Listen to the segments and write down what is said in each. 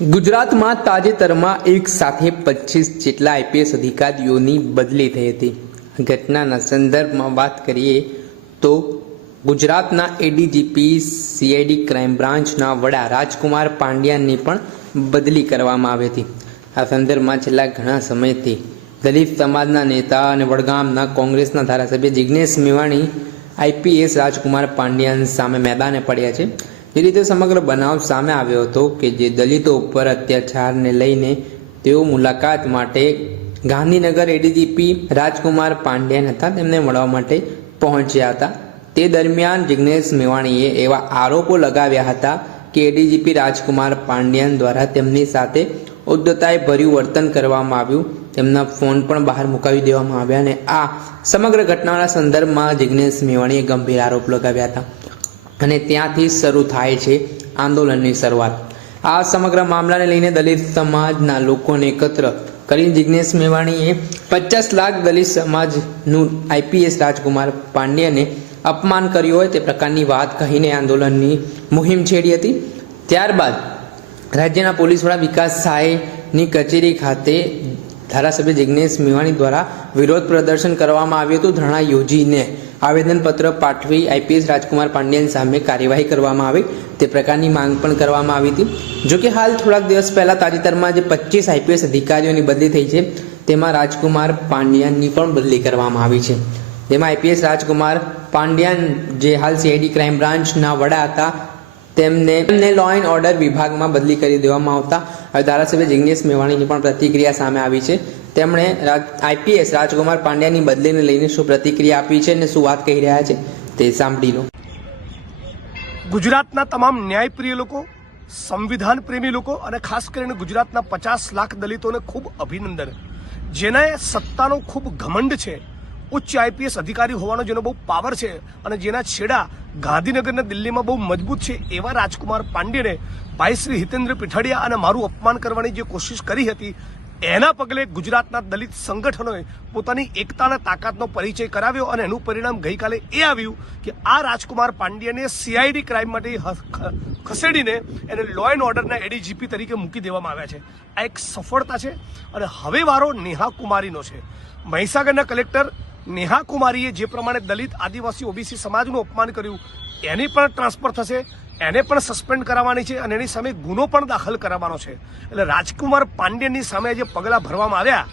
ગુજરાતમાં તાજેતરમાં એક સાથે 25 જેટલા આઈપીએસ અધિકારીઓની બદલી થઈ હતી. ઘટનાના સંદર્ભમાં વાત કરીએ તો ગુજરાતના એડીજીપી સીઆઈડી ક્રાઇમ બ્રાન્ચના વડા રાજકુમાર પાંડ્યાની પણ બદલી કરવામાં આવી હતી. આ સંદર્ભમાં છેલ્લા ઘણા સમયથી દલિત સમાજના નેતા અને વડગામના કોંગ્રેસના ધારાસભ્ય જિગ્નેશ મેવાણી આઈપીએસ રાજકુમાર પાંડ્યા સામે મેદાને પડ્યા છે. જે રીતે સમગ્ર બનાવ સામે આવ્યો હતો કે જે દલિતો ઉપર અત્યાચારને લઈને તેઓ મુલાકાત માટે ગાંધીનગર એડીજીપી રાજકુમાર પાંડ્યા હતા તેમને મળવા માટે પહોંચ્યા હતા. તે દરમિયાન જિગ્નેશ મેવાણીએ એવા આરોપો લગાવ્યા હતા કે એડીજીપી રાજકુમાર પાંડ્યા દ્વારા તેમની સાથે ઉદ્ધતાઈ ભર્યું વર્તન કરવામાં આવ્યું. તેમના ફોન પણ બહાર મુકાવી દેવામાં આવ્યા અને આ સમગ્ર ઘટનાના સંદર્ભમાં જિગ્નેશ મેવાણીએ ગંભીર આરોપ લગાવ્યા હતા અને ત્યાંથી શરૂ થાય છે આંદોલનની શરૂઆત. આ સમગ્ર મામલાને લઈને દલિત સમાજના લોકોને એકત્ર કરી જિગ્નેશ મેવાણીએ 50 લાખ દલિત સમાજનું આઈપીએસ રાજકુમાર પાંડ્યાને અપમાન કર્યું હોય તે પ્રકારની વાત કહીને આંદોલનની મુહિમ છેડી હતી. ત્યારબાદ રાજ્યના પોલીસ વડા વિકાસ સહાયની કચેરી ખાતે ધારાસભ્ય જિગ્નેશ મેવાણી દ્વારા વિરોધ પ્રદર્શન કરવામાં આવ્યું હતું. ધરણા યોજીને આવેદનપત્ર પાઠવી આઈપીએસ રાજકુમાર પાંડ્યા સામે કાર્યવાહી કરવામાં આવે તે પ્રકારની માંગ પણ કરવામાં આવી હતી. જોકે હાલ થોડાક દિવસ પહેલા તાજેતરમાં જે 25 આઈપીએસ અધિકારીઓની બદલી થઈ છે તેમાં રાજકુમાર પાંડ્યાની પણ બદલી કરવામાં આવી છે. તેમાં આઈપીએસ રાજકુમાર પાંડ્યા જે હાલ સીઆઈડી ક્રાઇમ બ્રાન્ચના વડા હતા તેમને લો એન્ડ ઓર્ડર વિભાગમાં બદલી કરી દેવામાં આવતા હવે ધારાસભ્ય જિગ્નેશ મેવાણીની પણ પ્રતિક્રિયા સામે આવી છે. તેમણે આઈપીએસ રાજકુમાર પાંડ્યાની બદલીને લઈને શું પ્રતિક્રિયા આપી છે અને શું વાત કહી રહ્યા છે તે સાંભળી લો. ગુજરાતના તમામ ન્યાયપ્રિય લોકો, સંવિધાન પ્રેમી લોકો અને ખાસ કરીને ગુજરાતના 50 લાખ દલિતોને ખૂબ અભિનંદન. જેને સત્તાનો ખૂબ ઘમંડ છે, ઉચ્ચ આઈપીએસ અધિકારી હોવાનો જેનો બહુ પાવર છે અને જેના છેડા ગાંધીનગરના દિલ્હીમાં બહુ મજબૂત છે એવા રાજકુમાર પાંડ્યાને ભાઈ શ્રી હિતેન્દ્ર પીઠડિયા અને મારું અપમાન કરવાની જે કોશિશ કરી હતી એના પગલે ગુજરાતના દલિત સંગઠનોએ પોતાની એકતાના તાકાતનો પરિચય કરાવ્યો અને એનું પરિણામ ગઈકાલે એ આવ્યું કે આ રાજકુમાર પાંડ્યાને સીઆઈડી ક્રાઇમ માટે ખસેડીને એને લો એન્ડ ઓર્ડરના એડીજીપી તરીકે મૂકી દેવામાં આવ્યા છે. આ એક સફળતા છે અને હવે વારો નેહા કુમારીનો છે. મહીસાગરના કલેક્ટર નેહા કુમારીએ જે પ્રમાણે દલિત આદિવાસી ઓબીસી સમાજનું અપમાન કર્યું એની પણ ટ્રાન્સફર થશે, એને પણ સસ્પેન્ડ કરાવવાની છે અને એની સામે ગુનો પણ દાખલ કરાવવાનો છે. એટલે રાજકુમાર પાંડ્યાની સામે જે પગલાં ભરવામાં આવ્યા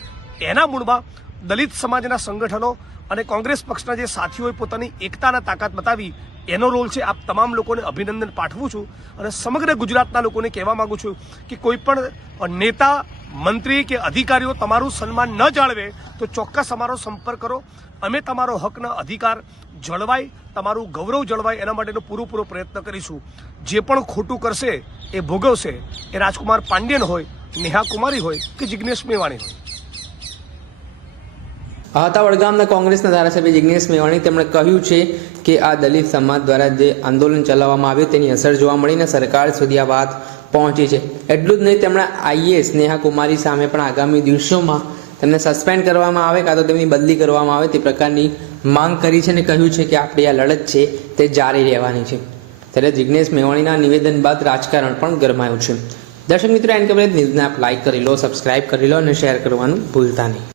એના મૂળમાં દલિત સમાજના સંગઠનો અને કોંગ્રેસ પક્ષના જે સાથીઓએ પોતાની એકતાના તાકાત બતાવી એનો રોલ છે. આપ તમામ લોકોને અભિનંદન પાઠવું છું અને સમગ્ર ગુજરાતના લોકોને કહેવા માંગુ છું કે કોઈ પણ નેતા, મંત્રી કે અધિકારીઓ તમારું સન્માન ન જાળવે તો ચોક્કસ અમારો સંપર્ક કરો. અમે તમારો હકના અધિકાર જળવાય, તમારું ગૌરવ જળવાય એના માટેનો પૂરો પ્રયત્ન કરીશું. જે પણ ખોટું કરશે એ ભોગવશે, એ રાજકુમાર પાંડ્યન હોય, નેહા કુમારી હોય કે જિગ્નેશ મેવાણી હોય. હતા વડગામના કોંગ્રેસના ધારાસભ્ય જિગ્નેશ મેવાણી. તેમણે કહ્યું છે કે આ દલિત સમાજ દ્વારા જે આંદોલન ચલાવવામાં આવ્યું તેની અસર જોવા મળીને સરકાર સુધી આ વાત પહોંચી છે. એટલું જ નહીં, તેમણે આઈએએસ નેહા કુમારી સામે પણ આગામી દિવસોમાં તેમને સસ્પેન્ડ કરવામાં આવે કાં તો તેમની બદલી કરવામાં આવે તે પ્રકારની માંગ કરી છે અને કહ્યું છે કે આપણી આ લડત છે તે જારી રહેવાની છે. ત્યારે જિગ્નેશ મેવાણીના નિવેદન બાદ રાજકારણ પણ ગરમાયું છે. દર્શક મિત્રો, એન કવરેજ ન્યૂઝને આપ લાઇક કરી લો, સબસ્ક્રાઇબ કરી લો અને શેર કરવાનું ભૂલતા નહીં.